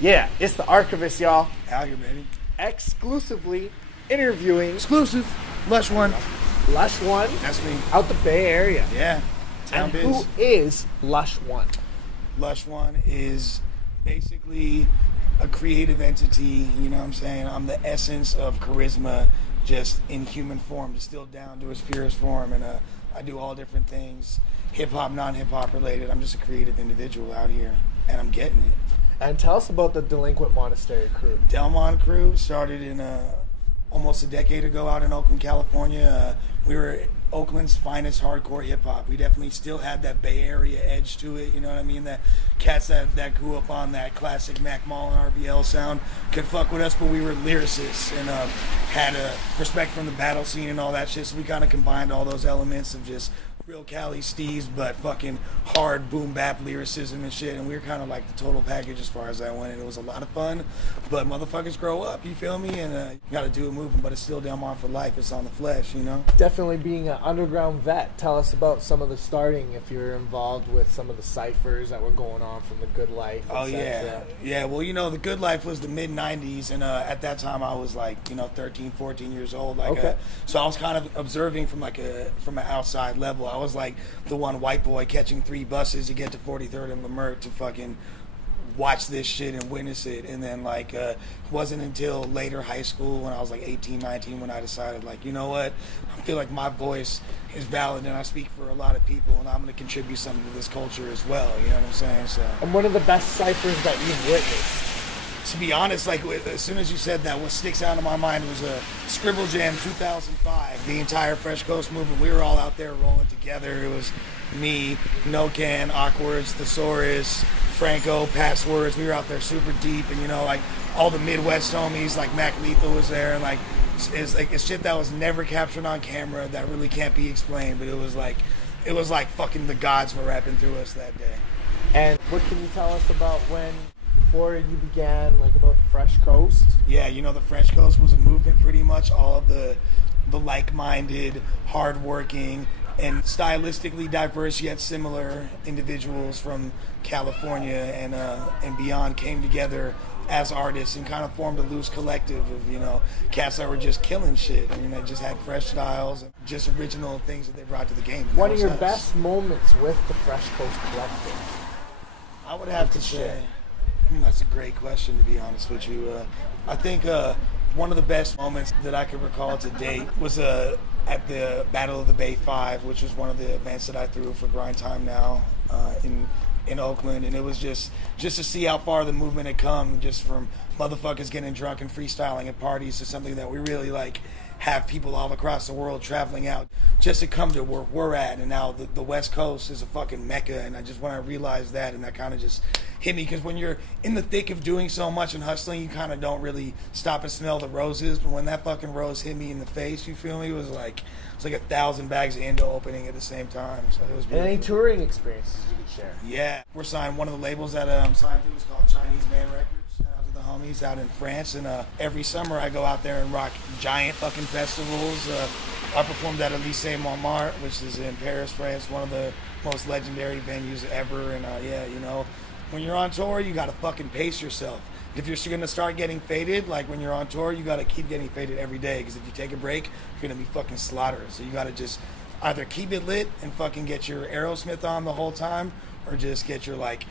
Yeah, it's the Archivest, y'all. Out here, baby. Exclusively interviewing Exclusive. Lush One. Lush One. That's me. Out the Bay Area. Yeah. And who is Lush One? Lush One is basically a creative entity, you know what I'm saying? I'm the essence of charisma just in human form, distilled down to its purest form. And I do all different things, hip-hop, non-hip-hop related. I'm just a creative individual out here, and I'm getting it. And tell us about the Delinquent Monastery crew. Delmon crew started in almost a decade ago out in Oakland, California. We were Oakland's finest hardcore hip-hop. We definitely still had that Bay Area edge to it, you know what I mean? That cats that grew up on that classic Mac Mall and RBL sound could fuck with us, but we were lyricists and had a respect from the battle scene and all that shit, so we kind of combined all those elements of just real Cali steez, but fucking hard boom bap lyricism and shit, and we were kind of like the total package as far as that went, and it was a lot of fun. But motherfuckers grow up, you feel me? And you gotta do a movement, but it's still down on for life. It's on the flesh, you know? Definitely being an underground vet, tell us about some of the starting, if you're involved with some of the ciphers that were going on from the Good Life. Oh yeah, yeah. Well, you know, the Good Life was the mid '90s, and at that time I was like, you know, 13, 14 years old. Like, okay. So I was kind of observing from an outside level. I was like the one white boy catching 3 buses to get to 43rd and Leimert to fucking watch this shit and witness it. And then like it wasn't until later high school when I was like 18, 19 when I decided, like, you know what, I feel like my voice is valid and I speak for a lot of people and I'm going to contribute something to this culture as well, you know what I'm saying? So, and one of the best ciphers that you've witnessed? To be honest, like as soon as you said that, what sticks out in my mind was a Scribble Jam 2005. The entire Fresh Coast movement, we were all out there rolling together. It was me, No Can, Awkwards, Thesaurus, Franco, Passwords. We were out there super deep, and you know, like all the Midwest homies, like Mac Lethal was there, and like it's shit that was never captured on camera that really can't be explained. But it was like fucking the gods were rapping through us that day. And what can you tell us about before you began, like about the Fresh Coast? Yeah, you know, the Fresh Coast was a movement pretty much. All of the like-minded, hard-working, and stylistically diverse yet similar individuals from California and beyond came together as artists and kind of formed a loose collective of, you know, cats that were just killing shit. I mean, they just had fresh styles and just original things that they brought to the game. What are your best moments with the Fresh Coast Collective? I would have to say... That's a great question, to be honest with you. I think one of the best moments that I can recall to date was at the Battle of the Bay 5, which was one of the events that I threw for Grind Time Now in Oakland. And it was just to see how far the movement had come, just from motherfuckers getting drunk and freestyling at parties to something that we really like have people all across the world traveling out just to come to where we're at. And now the West Coast is a fucking mecca, and when I realized that, and that kind of just hit me, because when you're in the thick of doing so much and hustling, you kind of don't really stop and smell the roses. But when that fucking rose hit me in the face, you feel me, it was like 1,000 bags of Indo opening at the same time. So it was beautiful. And any touring experiences you could share? Yeah, we're signed. One of the labels that I'm signed to is called Chinese Man Records. The homies out in France, and every summer I go out there and rock giant fucking festivals. I performed at Elysée Montmartre, which is in Paris, France, one of the most legendary venues ever. And yeah, you know, when you're on tour, you gotta fucking pace yourself. If you're gonna start getting faded, like when you're on tour, you gotta keep getting faded every day, because if you take a break, you're gonna be fucking slaughtered. So you gotta just either keep it lit and fucking get your Aerosmith on the whole time, or just get your like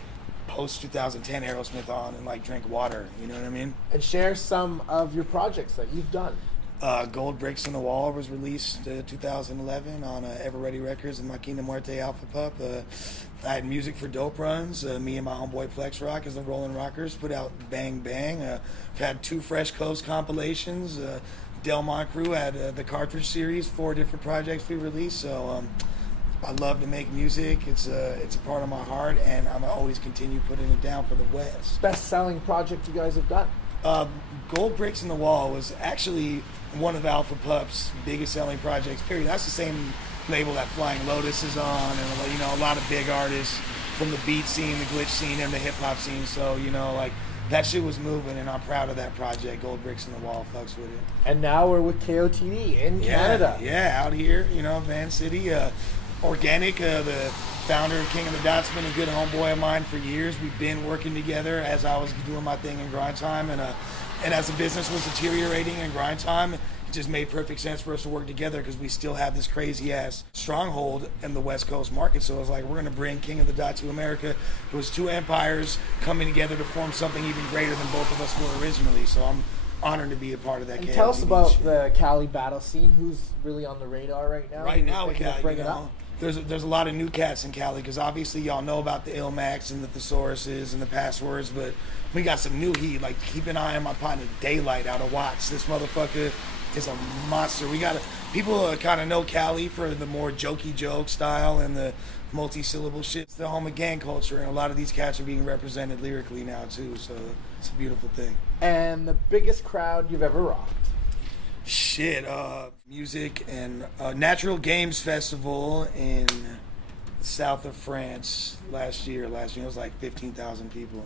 post 2010 Aerosmith on and like drink water, you know what I mean? And share some of your projects that you've done. Gold Bricks in the Wall was released 2011 on Ever Ready Records and Machina Muerte Alpha Pup. I had music for Dope Runs. Me and my homeboy Plex Rock as the Rolling Rockers put out Bang Bang. I've had 2 Fresh Coast compilations. Delmon Crew had the Cartridge series, 4 different projects we released. So I love to make music. It's a part of my heart, and I'm always continue putting it down for the West. Best-selling project you guys have done? Gold Bricks in the Wall was actually one of Alpha Pup's biggest selling projects, period. That's the same label that Flying Lotus is on, and you know, a lot of big artists from the beat scene, the glitch scene, and the hip-hop scene. So, you know, like, that shit was moving, and I'm proud of that project. Gold Bricks in the Wall fucks with it. And now we're with KOTD in Canada. Yeah, out here, you know, Van City. Organic, the founder of King of the Dot's been a good homeboy of mine for years. We've been working together as I was doing my thing in grind time, and as the business was deteriorating in grind time, it just made perfect sense for us to work together because we still have this crazy ass stronghold in the West Coast market. So it was like, we're gonna bring King of the Dot to America. It was two empires coming together to form something even greater than both of us were originally. So I'm honored to be a part of that. And tell us about the Cali battle scene. Who's really on the radar right now? Right now, with Cali, bring it up. There's a lot of new cats in Cali because obviously y'all know about the Ilmax and the Thesauruses and the Passwords, but we got some new heat. Like, keep an eye on my partner Daylight out of Watts. This motherfucker is a monster. People kind of know Cali for the more jokey joke style and the multi-syllable shit. It's the home of gang culture, and a lot of these cats are being represented lyrically now too, so it's a beautiful thing. And the biggest crowd you've ever rocked? Shit, music and Natural Games Festival in the south of France last year. It was like 15,000 people.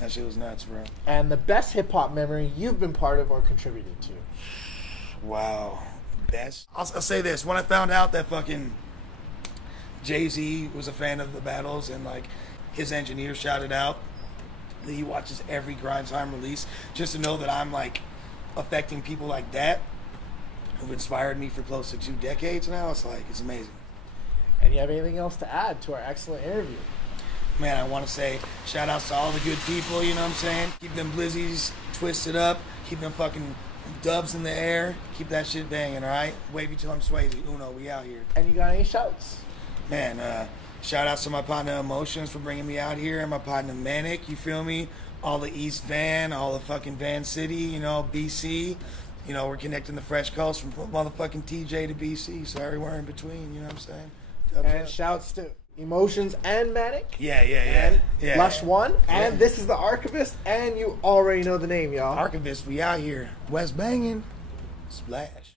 That shit was nuts, bro. And the best hip-hop memory you've been part of or contributed to? Wow. Best? I'll say this. When I found out that fucking Jay-Z was a fan of the battles and like his engineer shouted out that he watches every grind time release, just to know that I'm like affecting people like that who've inspired me for close to 2 decades now, it's amazing. And you have anything else to add to our excellent interview? Man, I want to say shout outs to all the good people, you know what I'm saying? Keep them blizzies twisted up, keep them fucking dubs in the air, keep that shit banging, alright? Wavy till I'm Swayze. Uno, we out here. And you got any shouts? Man, shout outs to my partner Emotions for bringing me out here, and my partner Manic, you feel me? All the East Van, all the fucking Van City, you know, BC. You know, we're connecting the Fresh Coast from motherfucking TJ to BC, so everywhere in between, you know what I'm saying? And shouts to Emotions and Manic. Yeah. LUSH ONE. And this is the Archivest, and you already know the name, y'all. Archivest, we out here. West banging. Splash.